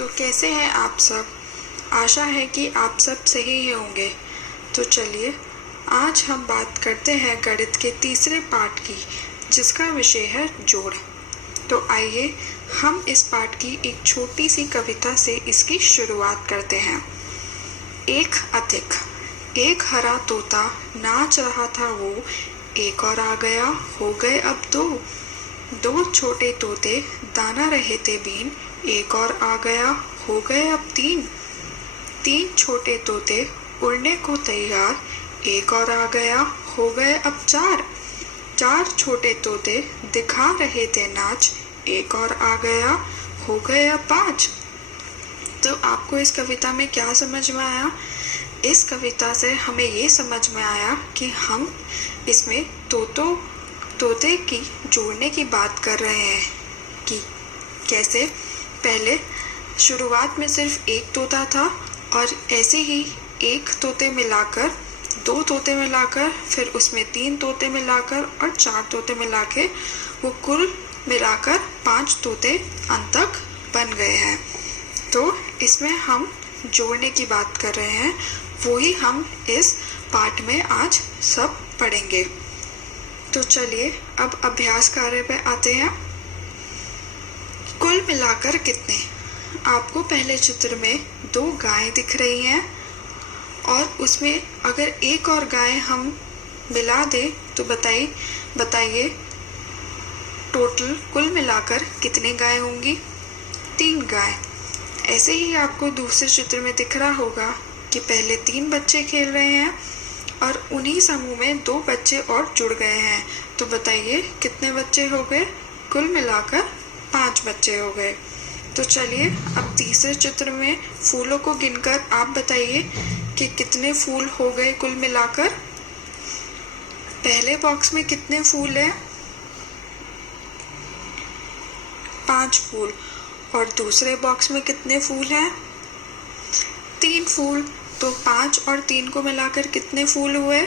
तो कैसे हैं आप सब। आशा है कि आप सब सही ही होंगे। तो चलिए आज हम बात करते हैं गणित के तीसरे पाठ की, जिसका विषय है जोड़। तो आइए हम इस पाठ की एक छोटी सी कविता से इसकी शुरुआत करते हैं। एक अधिक, एक हरा तोता नाच रहा था वो, एक और आ गया हो गए अब दो। दो छोटे तोते दाना रहे थे बीन, एक और आ गया हो गए अब तीन। तीन छोटे तोते उड़ने को तैयार, एक और आ गया हो गए अब चार। चार छोटे तोते दिखा रहे थे नाच, एक और आ गया हो गए अब पांच। तो आपको इस कविता में क्या समझ में आया? इस कविता से हमें ये समझ में आया कि हम इसमें तोते की जोड़ने की बात कर रहे हैं कि कैसे पहले शुरुआत में सिर्फ एक तोता था और ऐसे ही एक तोते मिलाकर, दो तोते मिलाकर, फिर उसमें तीन तोते मिलाकर और चार तोते मिला के वो कुल मिलाकर पांच तोते अंत तक बन गए हैं। तो इसमें हम जोड़ने की बात कर रहे हैं, वो ही हम इस पाठ में आज सब पढ़ेंगे। तो चलिए अब अभ्यास कार्य पे आते हैं। कुल मिलाकर कितने? आपको पहले चित्र में दो गायें दिख रही हैं और उसमें अगर एक और गाय हम मिला दें तो बताइए टोटल कुल मिलाकर कितने गाय होंगी? 3 गाय। ऐसे ही आपको दूसरे चित्र में दिख रहा होगा कि पहले 3 बच्चे खेल रहे हैं और उन्हीं समूह में 2 बच्चे और जुड़ गए हैं। तो बताइए कितने बच्चे हो गए? कुल मिलाकर 5 बच्चे हो गए। तो चलिए अब तीसरे चित्र में फूलों को गिनकर आप बताइए कि कितने फूल हो गए कुल मिलाकर। पहले बॉक्स में कितने फूल हैं? 5 फूल। और दूसरे बॉक्स में कितने फूल हैं? 3 फूल। तो 5 और 3 को मिलाकर कितने फूल हुए?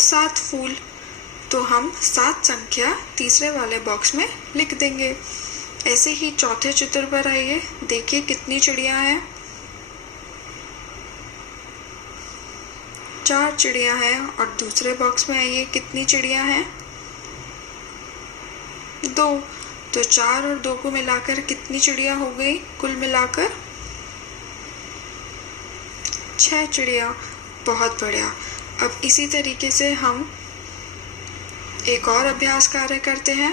7 फूल। तो हम 7 संख्या तीसरे वाले बॉक्स में लिख देंगे। ऐसे ही चौथे चित्र पर आइए, देखिए कितनी चिड़िया हैं। 4 चिड़िया हैं। और दूसरे बॉक्स में आइए, कितनी चिड़िया हैं? 2। तो 4 और 2 को मिलाकर कितनी चिड़िया हो गई कुल मिलाकर? 6 चिड़िया। बहुत बढ़िया। अब इसी तरीके से हम एक और अभ्यास कार्य करते हैं।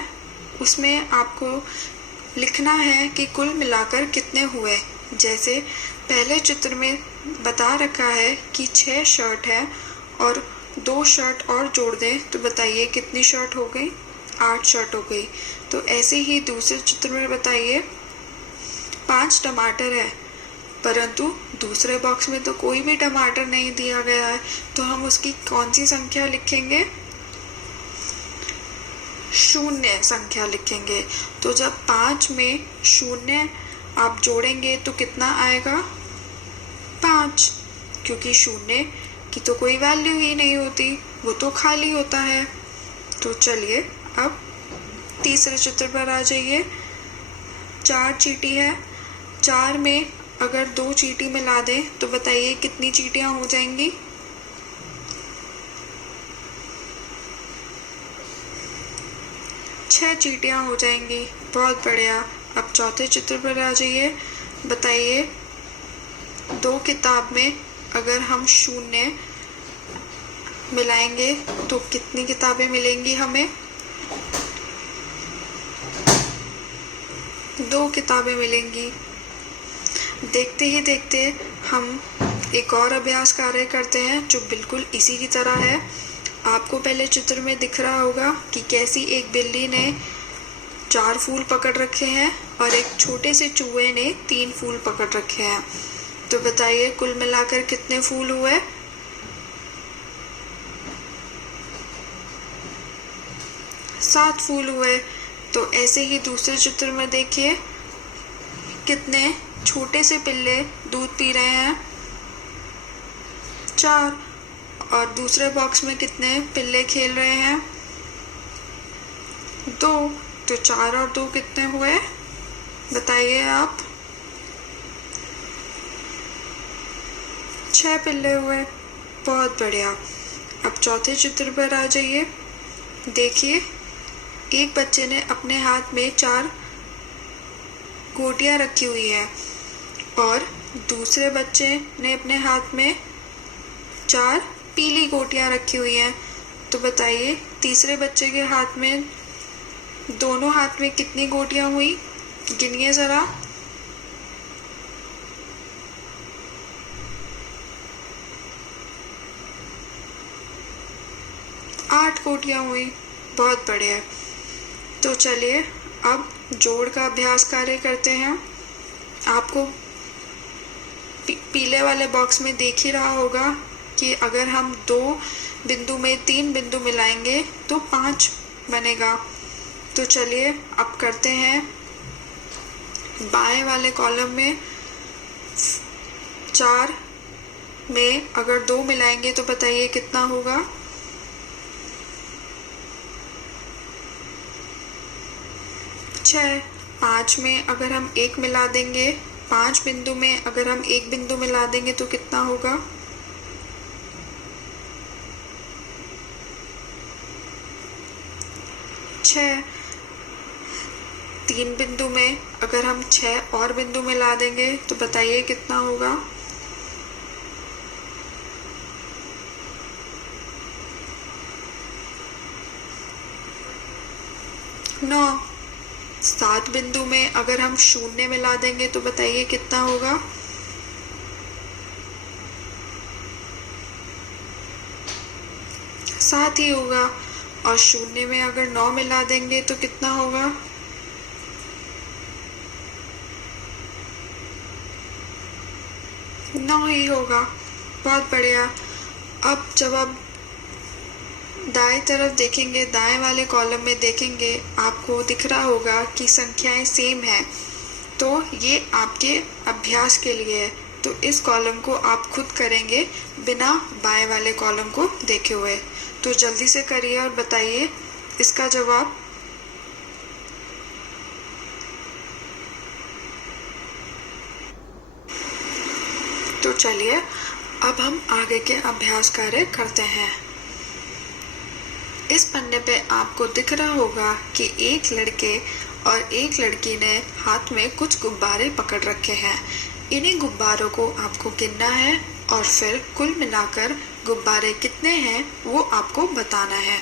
उसमें आपको लिखना है कि कुल मिलाकर कितने हुए। जैसे पहले चित्र में बता रखा है कि 6 शर्ट है और 2 शर्ट और जोड़ दें तो बताइए कितनी शर्ट हो गई? 8 शर्ट हो गई। तो ऐसे ही दूसरे चित्र में बताइए 5 टमाटर है, परंतु दूसरे बॉक्स में तो कोई भी टमाटर नहीं दिया गया है, तो हम उसकी कौन सी संख्या लिखेंगे? 0 संख्या लिखेंगे। तो जब 5 में 0 आप जोड़ेंगे तो कितना आएगा? 5। क्योंकि 0 की तो कोई वैल्यू ही नहीं होती, वो तो खाली होता है। तो चलिए अब तीसरे चित्र पर आ जाइए। 4 चींटी है। 4 में अगर 2 चींटी मिला दें तो बताइए कितनी चींटियां हो जाएंगी? 6 चींटियां हो जाएंगी। बहुत बढ़िया। अब चौथे चित्र पर आ जाइए। बताइए 2 किताब में अगर हम 0 मिलाएंगे तो कितनी किताबें मिलेंगी हमें? 2 किताबें मिलेंगी। देखते ही देखते हम एक और अभ्यास कार्य करते हैं जो बिल्कुल इसी की तरह है। आपको पहले चित्र में दिख रहा होगा कि कैसी एक बिल्ली ने 4 फूल पकड़ रखे हैं और एक छोटे से चूहे ने 3 फूल पकड़ रखे हैं। तो बताइए कुल मिलाकर कितने फूल हुए? 7 फूल हुए। तो ऐसे ही दूसरे चित्र में देखिए कितने छोटे से पिल्ले दूध पी रहे हैं? 4। और दूसरे बॉक्स में कितने पिल्ले खेल रहे हैं? 2। तो 4 और 2 कितने हुए? बताइए आप। 6 पिल्ले हुए। बहुत बढ़िया। अब चौथे चित्र पर आ जाइए। देखिए, एक बच्चे ने अपने हाथ में 4 गोटियां रखी हुई है और दूसरे बच्चे ने अपने हाथ में 4 पीली गोटियां रखी हुई हैं। तो बताइए, तीसरे बच्चे के हाथ में, दोनों हाथ में कितनी गोटियां हुई? गिनिए जरा। 8 गोटियां हुई। बहुत बढ़िया। तो चलिए अब जोड़ का अभ्यास कार्य करते हैं। आपको पीले वाले बॉक्स में देख ही रहा होगा कि अगर हम 2 बिंदु में 3 बिंदु मिलाएंगे तो 5 बनेगा। तो चलिए अब करते हैं। बाएं वाले कॉलम में 4 में अगर 2 मिलाएंगे तो बताइए कितना होगा? 6। 5 में अगर हम 1 मिला देंगे, 5 बिंदु में अगर हम 1 बिंदु मिला देंगे तो कितना होगा? 6। 3 बिंदु में अगर हम 6 और बिंदु मिला देंगे तो बताइए कितना होगा? 9। 7 बिंदु में अगर हम 0 मिला देंगे तो बताइए कितना होगा? 7 ही होगा। और 0 में अगर 9 मिला देंगे तो कितना होगा? 9 ही होगा। बहुत बढ़िया। अब जब आप दाएं तरफ देखेंगे, दाएं वाले कॉलम में देखेंगे, आपको दिख रहा होगा कि संख्याएं सेम हैं। तो ये आपके अभ्यास के लिए है। तो इस कॉलम को आप खुद करेंगे बिना बाएं वाले कॉलम को देखे हुए। तो जल्दी से करिए और बताइए इसका जवाब। तो चलिए अब हम आगे के अभ्यास कार्य करते हैं। इस पन्ने पे आपको दिख रहा होगा कि एक लड़के और एक लड़की ने हाथ में कुछ गुब्बारे पकड़ रखे हैं। इन्हीं गुब्बारों को आपको गिनना है और फिर कुल मिलाकर गुब्बारे कितने हैं वो आपको बताना है।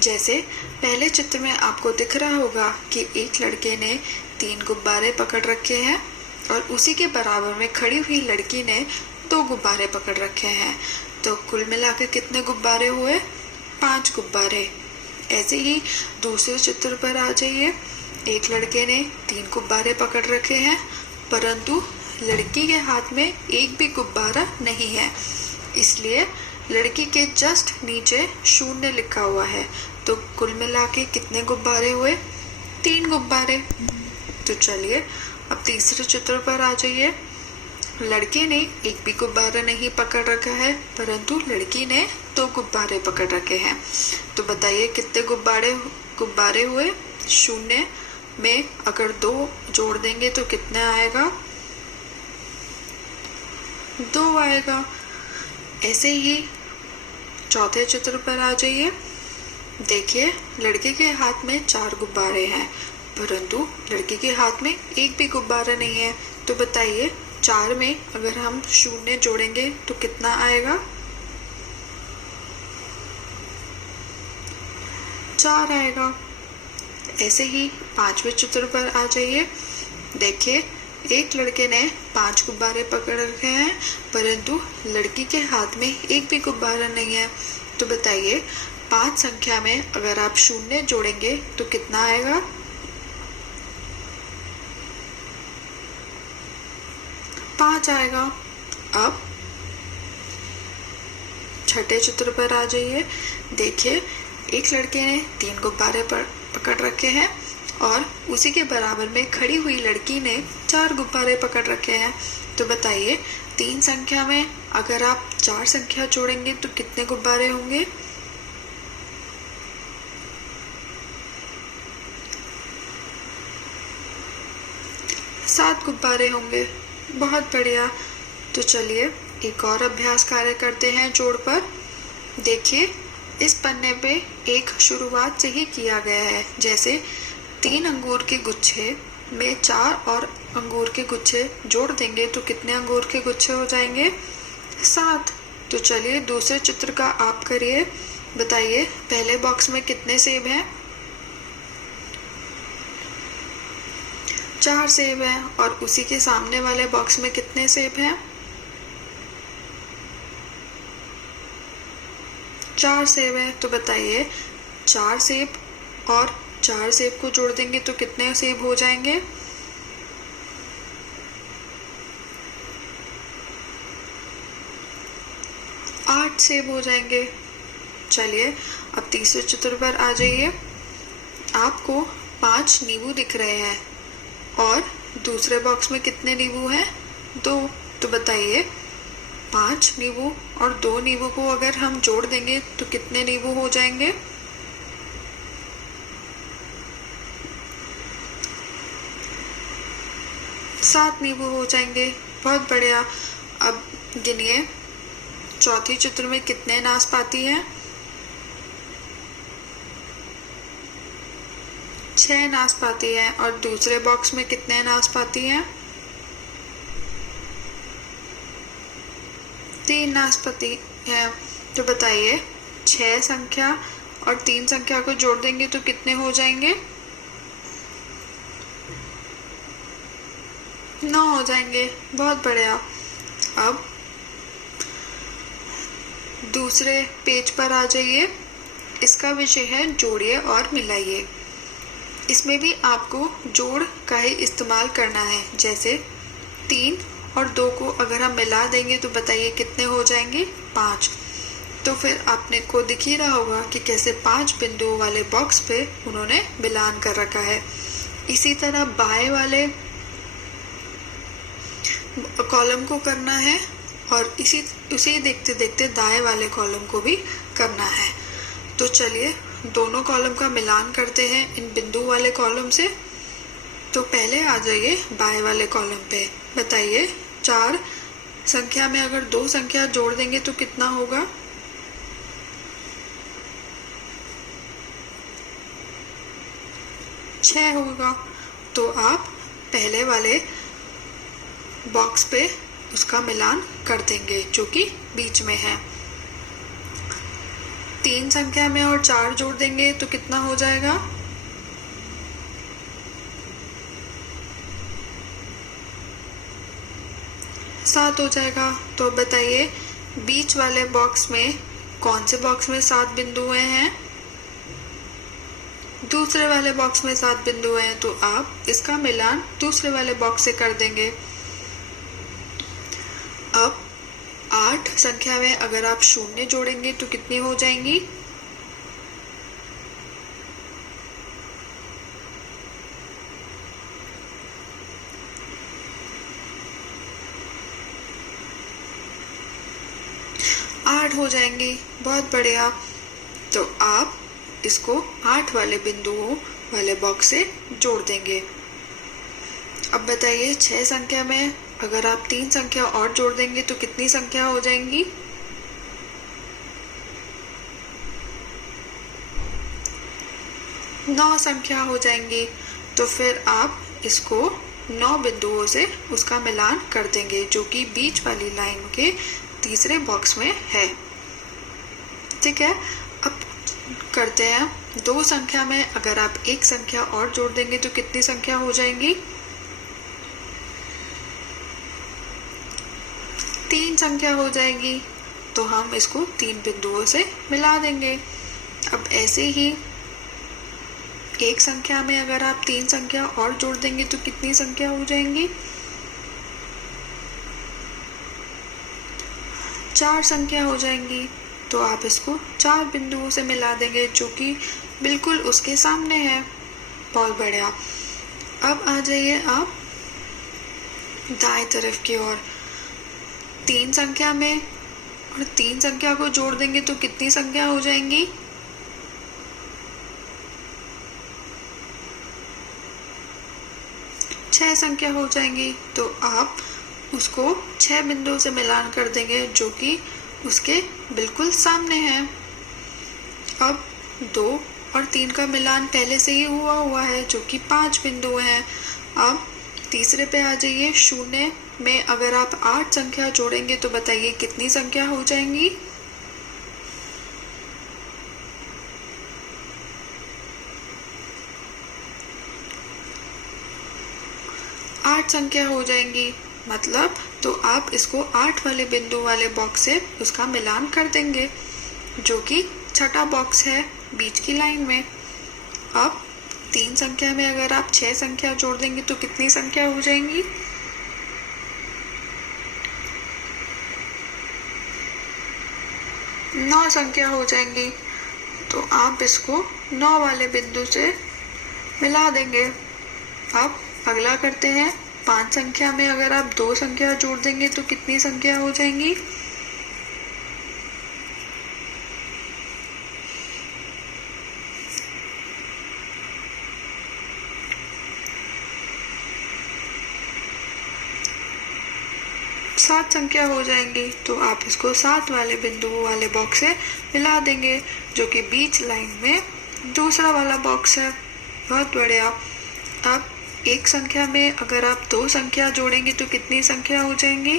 जैसे पहले चित्र में आपको दिख रहा होगा कि एक लड़के ने 3 गुब्बारे पकड़ रखे हैं और उसी के बराबर में खड़ी हुई लड़की ने 2 गुब्बारे पकड़ रखे हैं। तो कुल मिलाकर कितने गुब्बारे हुए? 5 गुब्बारे। ऐसे ही दूसरे चित्र पर आ जाइए। एक लड़के ने 3 गुब्बारे पकड़ रखे हैं, परंतु लड़की के हाथ में एक भी गुब्बारा नहीं है, इसलिए लड़की के जस्ट नीचे 0 लिखा हुआ है। तो कुल मिला के कितने गुब्बारे हुए? 3 गुब्बारे। तो चलिए अब तीसरे चित्र पर आ जाइए। लड़के ने एक भी गुब्बारा नहीं पकड़ रखा है, परंतु लड़की ने 2 गुब्बारे पकड़ रखे हैं। तो बताइए कितने गुब्बारे हुए? 0 में अगर 2 जोड़ देंगे तो कितना आएगा? 2 आएगा। ऐसे ही चौथे चित्र पर आ जाइए। देखिए, लड़के के हाथ में 4 गुब्बारे हैं, परंतु लड़की के हाथ में एक भी गुब्बारा नहीं है। तो बताइए 4 में अगर हम 0 जोड़ेंगे तो कितना आएगा? 4 आएगा। ऐसे ही 5वें चित्र पर आ जाइए। देखिए, एक लड़के ने 5 गुब्बारे पकड़ रखे हैं, परंतु लड़की के हाथ में एक भी गुब्बारा नहीं है। तो बताइए 5 संख्या में अगर आप 0 जोड़ेंगे तो कितना आएगा? 5 आएगा। अब छठे चित्र पर आ जाइए। देखिए, एक लड़के ने 3 गुब्बारे पकड़ रखे हैं और उसी के बराबर में खड़ी हुई लड़की ने 4 गुब्बारे पकड़ रखे हैं। तो बताइए 3 संख्या में अगर आप 4 संख्या जोड़ेंगे तो कितने गुब्बारे होंगे? 7 गुब्बारे होंगे। बहुत बढ़िया। तो चलिए एक और अभ्यास कार्य करते हैं जोड़ पर। देखिए इस पन्ने पे एक शुरुआत से ही किया गया है। जैसे 3 अंगूर के गुच्छे में 4 और अंगूर के गुच्छे जोड़ देंगे तो कितने अंगूर के गुच्छे हो जाएंगे? 7। तो चलिए दूसरे चित्र का आप करिए। बताइए पहले बॉक्स में कितने सेब हैं? 4 सेब हैं। और उसी के सामने वाले बॉक्स में कितने सेब हैं? 4 सेब हैं। तो बताइए 4 सेब और 4 सेब को जोड़ देंगे तो कितने सेब हो जाएंगे? 8 सेब हो जाएंगे। चलिए अब तीसरे चित्र पर आ जाइए। आपको 5 नींबू दिख रहे हैं और दूसरे बॉक्स में कितने नींबू हैं? 2। तो बताइए 5 नींबू और 2 नींबू को अगर हम जोड़ देंगे तो कितने नींबू हो जाएंगे? 7 नींबू हो जाएंगे। बहुत बढ़िया। अब गिनिए चौथी चित्र में कितने नाशपाती हैं? 6 नाशपाती हैं। और दूसरे बॉक्स में कितने नाशपाती हैं? 3 नाशपाती हैं। तो बताइए 6 संख्या और 3 संख्या को जोड़ देंगे तो कितने हो जाएंगे? 9 हो जाएंगे। बहुत बढ़िया। अब दूसरे पेज पर आ जाइए। इसका विषय है जोड़िए और मिलाइए। इसमें भी आपको जोड़ का ही इस्तेमाल करना है। जैसे 3 और 2 को अगर हम मिला देंगे तो बताइए कितने हो जाएंगे? 5। तो फिर आपने को दिख ही रहा होगा कि कैसे 5 बिंदुओं वाले बॉक्स पे उन्होंने मिलान कर रखा है। इसी तरह बाएं वाले कॉलम को करना है और उसे देखते देखते दाएं वाले कॉलम को भी करना है। तो चलिए दोनों कॉलम का मिलान करते हैं इन बिंदु वाले कॉलम से। तो पहले आ जाइए बाएं वाले कॉलम पे। बताइए 4 संख्या में अगर 2 संख्या जोड़ देंगे तो कितना होगा? 6 होगा। तो आप पहले वाले बॉक्स पे उसका मिलान कर देंगे जो कि बीच में है। 3 संख्या में और 4 जोड़ देंगे तो कितना हो जाएगा? 7 हो जाएगा। तो बताइए बीच वाले बॉक्स में कौन से बॉक्स में 7 बिंदु हैं? दूसरे वाले बॉक्स में 7 बिंदु हैं। तो आप इसका मिलान दूसरे वाले बॉक्स से कर देंगे। अब 8 संख्या में अगर आप 0 जोड़ेंगे तो कितनी हो जाएंगी? 8 हो जाएंगी। बहुत बढ़िया। तो आप इसको 8 वाले बिंदुओं वाले बॉक्स से जोड़ देंगे। अब बताइए 6 संख्या में अगर आप 3 संख्या और जोड़ देंगे तो कितनी संख्या हो जाएंगी? 9 संख्या हो जाएंगी। तो फिर आप इसको 9 बिंदुओं से उसका मिलान कर देंगे जो कि बीच वाली लाइन के तीसरे बॉक्स में है। ठीक है। अब करते हैं 2 संख्या में अगर आप 1 संख्या और जोड़ देंगे तो कितनी संख्या हो जाएंगी? 3 संख्या हो जाएगी। तो हम इसको 3 बिंदुओं से मिला देंगे। अब ऐसे ही 1 संख्या में अगर आप 3 संख्या और जोड़ देंगे तो कितनी संख्या हो जाएंगी? 4 संख्या हो जाएंगी। तो आप इसको 4 बिंदुओं से मिला देंगे जो कि बिल्कुल उसके सामने है। बहुत बढ़िया। अब आ जाइए आप दाएं तरफ की ओर। 3 संख्या में और 3 संख्या को जोड़ देंगे तो कितनी संख्या हो जाएंगी? 6 6 संख्या हो जाएंगी, तो आप उसको 6 बिंदुओं से मिलान कर देंगे जो कि उसके बिल्कुल सामने है। अब 2 और 3 का मिलान पहले से ही हुआ है जो कि 5 बिंदु हैं। अब तीसरे पे आ जाइए। 0 में अगर आप 8 संख्या जोड़ेंगे तो बताइए कितनी संख्या हो जाएंगी। 8 संख्या हो जाएंगी, मतलब तो आप इसको 8 वाले बिंदु वाले बॉक्स से उसका मिलान कर देंगे जो कि छठा बॉक्स है बीच की लाइन में। अब 3 संख्या में अगर आप 6 संख्या जोड़ देंगे तो कितनी संख्या हो जाएंगी। 9 संख्या हो जाएंगी, तो आप इसको 9 वाले बिंदु से मिला देंगे। अब अगला करते हैं। 5 संख्या में अगर आप 2 संख्या जोड़ देंगे तो कितनी संख्या हो जाएंगी। 7 संख्या हो जाएंगी, तो आप इसको 7 वाले बिंदु वाले बॉक्स से मिला देंगे जो कि बीच लाइन में दूसरा वाला बॉक्स है। बहुत बढ़िया। अब 1 संख्या में अगर आप 2 संख्या जोड़ेंगे तो कितनी संख्या हो जाएंगी।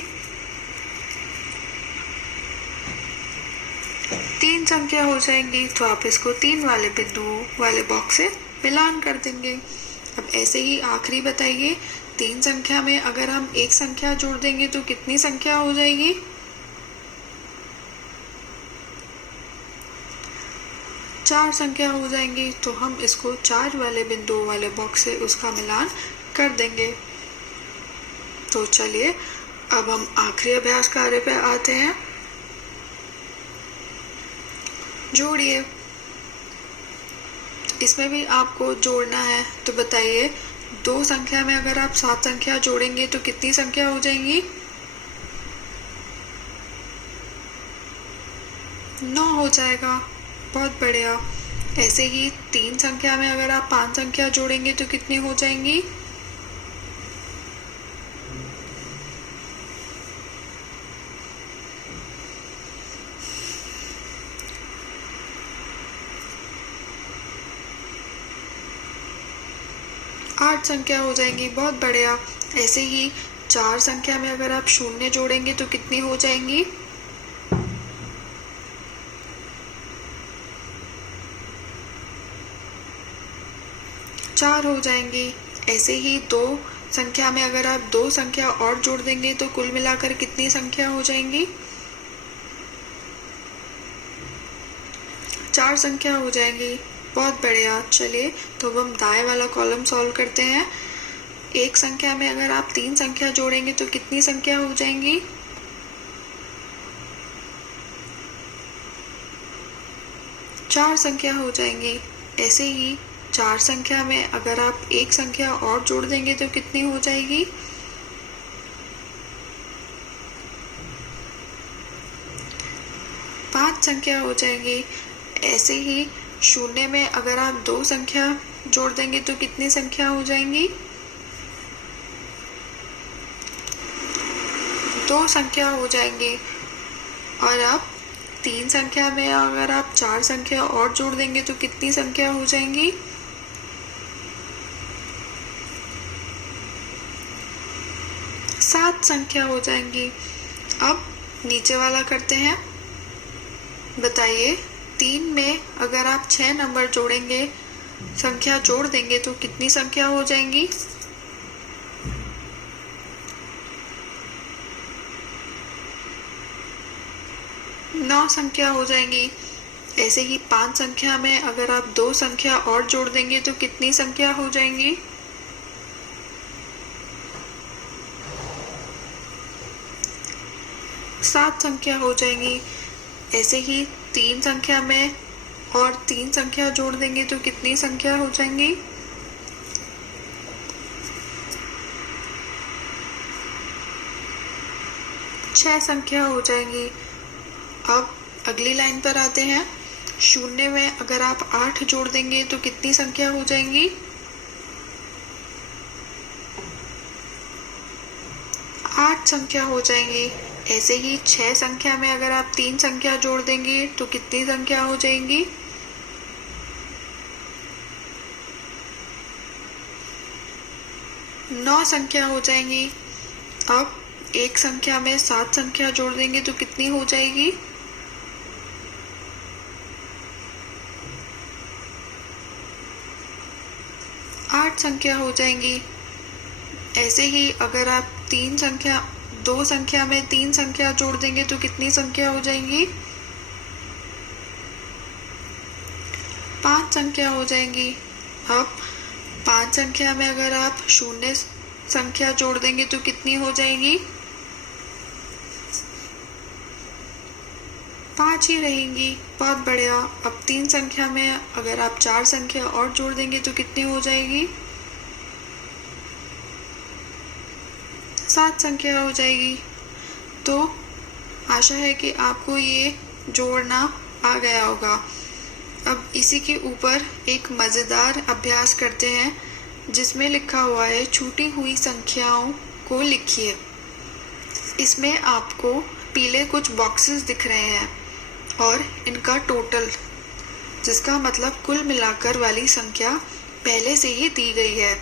3 संख्या हो जाएंगी, तो आप इसको 3 वाले बिंदु वाले बॉक्स से मिलान कर देंगे। अब ऐसे ही आखिरी बताइए। 3 संख्या में अगर हम 1 संख्या जोड़ देंगे तो कितनी संख्या हो जाएगी। 4 संख्या हो जाएंगी, तो हम इसको 4 वाले बिंदु वाले बॉक्स से उसका मिलान कर देंगे। तो चलिए अब हम आखिरी अभ्यास कार्य पे आते हैं। जोड़िए। इसमें भी आपको जोड़ना है, तो बताइए 2 संख्या में अगर आप 7 संख्या जोड़ेंगे तो कितनी संख्या हो जाएंगी। 9 हो जाएगा। बहुत बढ़िया। ऐसे ही 3 संख्या में अगर आप 5 संख्या जोड़ेंगे तो कितनी हो जाएंगी। 8 संख्या हो जाएंगी। बहुत बढ़िया। ऐसे ही 4 संख्या में अगर आप 0 जोड़ेंगे तो कितनी हो जाएंगी। 4 हो जाएंगी। ऐसे ही 2 संख्या में अगर आप 2 संख्या और जोड़ देंगे तो कुल मिलाकर कितनी संख्या हो जाएंगी। 4 संख्या हो जाएंगी। बहुत बढ़िया। चलिए तो अब हम दाएं वाला कॉलम सॉल्व करते हैं। 1 संख्या में अगर आप 3 संख्या जोड़ेंगे तो कितनी संख्या हो जाएंगी। 4 संख्या हो जाएंगी। ऐसे ही 4 संख्या में अगर आप 1 संख्या और जोड़ देंगे तो कितनी हो जाएगी। 5 संख्या हो जाएंगी। ऐसे ही 0 में अगर आप 2 संख्या जोड़ देंगे तो कितनी संख्या हो जाएंगी। 2 संख्या हो जाएंगी। और अब 3 संख्या में अगर आप 4 संख्या और जोड़ देंगे तो कितनी संख्या हो जाएंगी। 7 संख्या हो जाएंगी। अब नीचे वाला करते हैं। बताइए 3 में अगर आप 6 नंबर जोड़ेंगे, संख्या जोड़ देंगे तो कितनी संख्या हो जाएंगी। 9 संख्या हो जाएंगी। ऐसे ही 5 संख्या में अगर आप 2 संख्या और जोड़ देंगे तो कितनी संख्या हो जाएंगी। 7 संख्या हो जाएंगी। ऐसे ही 3 संख्या में और 3 संख्या जोड़ देंगे तो कितनी संख्या हो जाएंगी। 6 संख्या हो जाएंगी। अब अगली लाइन पर आते हैं। 0 में अगर आप 8 जोड़ देंगे तो कितनी संख्या हो जाएंगी। 8 संख्या हो जाएंगी। ऐसे ही 6 संख्या में अगर आप 3 संख्या जोड़ देंगे तो कितनी संख्या हो जाएंगी? 9 संख्या हो जाएंगी। अब एक संख्या में 7 संख्या जोड़ देंगे तो कितनी हो जाएगी? 8 संख्या हो जाएंगी। ऐसे ही अगर आप 2 संख्या में 3 संख्या जोड़ देंगे तो कितनी संख्या हो जाएंगी? 5 संख्या हो जाएंगी। अब 5 संख्या में अगर आप 0 संख्या जोड़ देंगे तो कितनी हो जाएगी? 5 ही रहेंगी। बहुत बढ़िया। अब 3 संख्या में अगर आप 4 संख्या और जोड़ देंगे तो कितनी हो जाएगी? 7 संख्या हो जाएगी। तो आशा है कि आपको ये जोड़ना आ गया होगा। अब इसी के ऊपर एक मज़ेदार अभ्यास करते हैं जिसमें लिखा हुआ है छूटी हुई संख्याओं को लिखिए। इसमें आपको पीले कुछ बॉक्सेस दिख रहे हैं और इनका टोटल, जिसका मतलब कुल मिलाकर वाली संख्या पहले से ही दी गई है।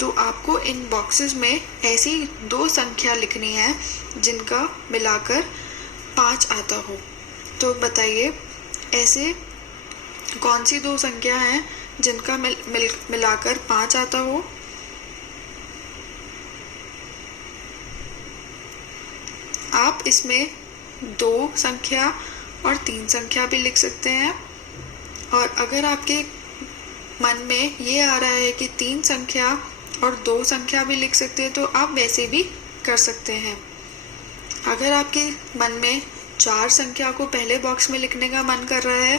तो आपको इन बॉक्सेस में ऐसी 2 संख्या लिखनी है जिनका मिलाकर 5 आता हो। तो बताइए ऐसे कौन सी 2 संख्या हैं जिनका मिलाकर 5 आता हो? आप इसमें 2 संख्या और 3 संख्या भी लिख सकते हैं। और अगर आपके मन में ये आ रहा है कि 3 संख्या और 2 संख्या भी लिख सकते हैं तो आप वैसे भी कर सकते हैं। अगर आपके मन में 4 संख्या को पहले बॉक्स में लिखने का मन कर रहा है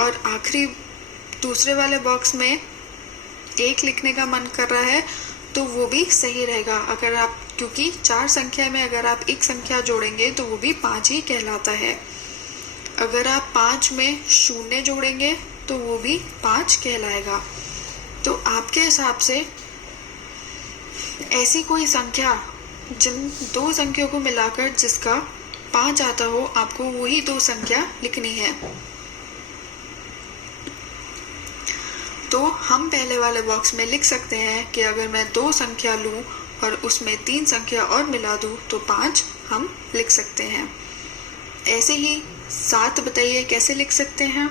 और आखिरी दूसरे वाले बॉक्स में 1 लिखने का मन कर रहा है तो वो भी सही रहेगा। अगर आप, क्योंकि 4 संख्या में अगर आप 1 संख्या जोड़ेंगे तो वो भी 5 ही कहलाता है। अगर आप 5 में 0 जोड़ेंगे तो वो भी 5 कहलाएगा। तो आपके हिसाब से ऐसी कोई संख्या जिन 2 संख्याओं को मिलाकर जिसका 5 आता हो, आपको वही 2 संख्या लिखनी है। तो हम पहले वाले बॉक्स में लिख सकते हैं कि अगर मैं 2 संख्या लूं और उसमें 3 संख्या और मिला दूं तो 5 हम लिख सकते हैं। ऐसे ही 7 बताइए कैसे लिख सकते हैं?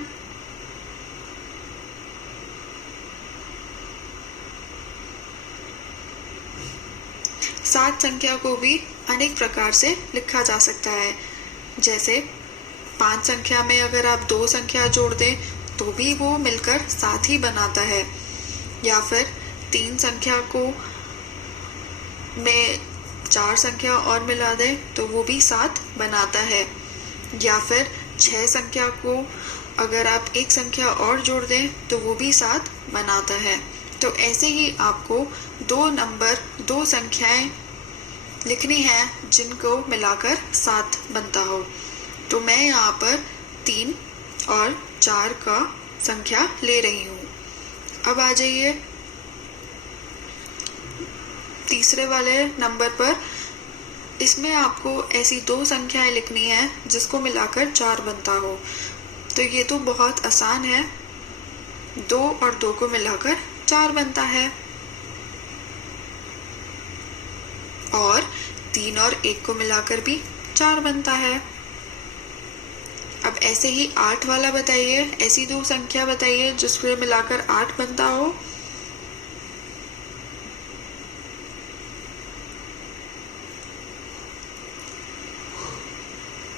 सात संख्या को भी अनेक प्रकार से लिखा जा सकता है। जैसे 5 संख्या में अगर आप 2 संख्या जोड़ दें तो भी वो मिलकर 7 ही बनाता है। या फिर 3 संख्या को में 4 संख्या और मिला दें तो वो भी 7 बनाता है। या फिर 6 संख्या को अगर आप 1 संख्या और जोड़ दें तो वो भी 7 बनाता है। तो ऐसे ही आपको 2 संख्याएं लिखनी है जिनको मिलाकर 7 बनता हो। तो मैं यहाँ पर 3 और 4 का संख्या ले रही हूँ। अब आ जाइए तीसरे वाले नंबर पर। इसमें आपको ऐसी 2 संख्याएं लिखनी है जिसको मिलाकर 4 बनता हो। तो ये तो बहुत आसान है। 2 और 2 को मिलाकर 4 बनता है और 3 और 1 को मिलाकर भी 4 बनता है। अब ऐसे ही 8 वाला बताइए, ऐसी 2 संख्या बताइए जिसको मिलाकर 8 बनता हो।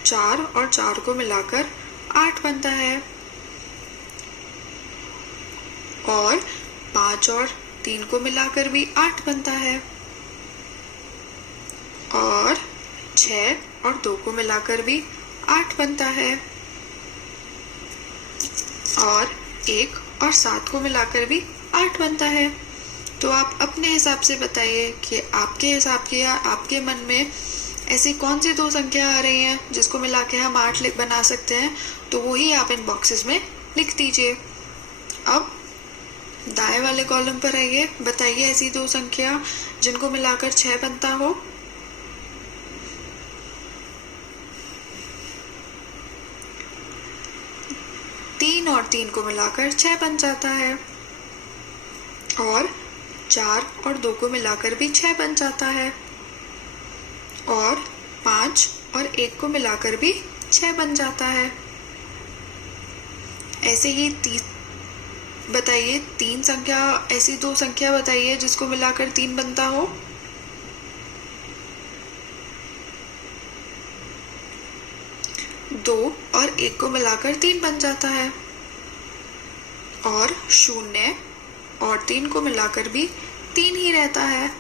चार और 4 को मिलाकर 8 बनता है और 5 और 3 को मिलाकर भी 8 बनता है और 6 और 2 को मिलाकर भी 8 बनता है और 1 और 7 को मिलाकर भी 8 बनता है। तो आप अपने हिसाब से बताइए कि आपके हिसाब के या आपके मन में ऐसी कौन सी 2 संख्या आ रही हैं जिसको मिला के हम 8 बना सकते हैं। तो वही आप इन बॉक्सेस में लिख दीजिए। अब दाएं वाले कॉलम पर आइए, बताइए ऐसी 2 संख्या जिनको मिलाकर 6 बनता हो। और 3 को मिलाकर 6 बन जाता है, और 4 और 2 को मिलाकर भी 6 बन जाता है, और 5 और 1 को मिलाकर भी 6 बन जाता है। ऐसे ही बताइए 3 संख्या, ऐसी 2 संख्या बताइए जिसको मिलाकर 3 बनता हो। दो और 1 को मिलाकर 3 बन जाता है, और 0 और 3 को मिलाकर भी 3 ही रहता है।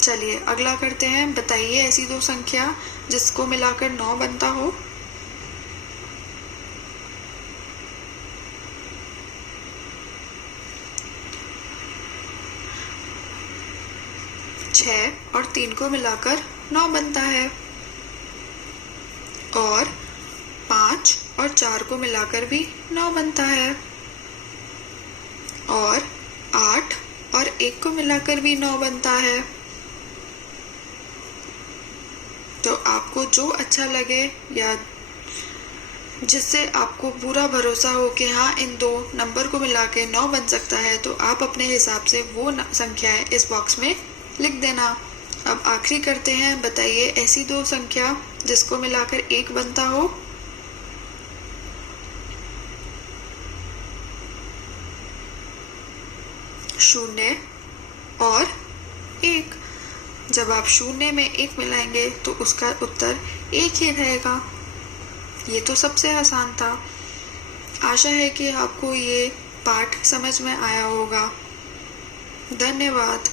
चलिए अगला करते हैं। बताइए ऐसी 2 संख्या जिसको मिलाकर 9 बनता हो। 6 और 3 को मिलाकर 9 बनता है, और 5 और 4 को मिलाकर भी 9 बनता है, और 8 और 1 को मिलाकर भी 9 बनता है। तो आपको जो अच्छा लगे या जिससे आपको पूरा भरोसा हो कि हाँ इन 2 नंबर को मिला के 9 बन सकता है, तो आप अपने हिसाब से वो संख्याएं इस बॉक्स में लिख देना। अब आखिरी करते हैं। बताइए ऐसी 2 संख्या जिसको मिलाकर 1 बनता हो। शून्य और 1। जब आप 0 में 1 मिलाएंगे तो उसका उत्तर 1 ही रहेगा। ये तो सबसे आसान था। आशा है कि आपको ये पाठ समझ में आया होगा। धन्यवाद।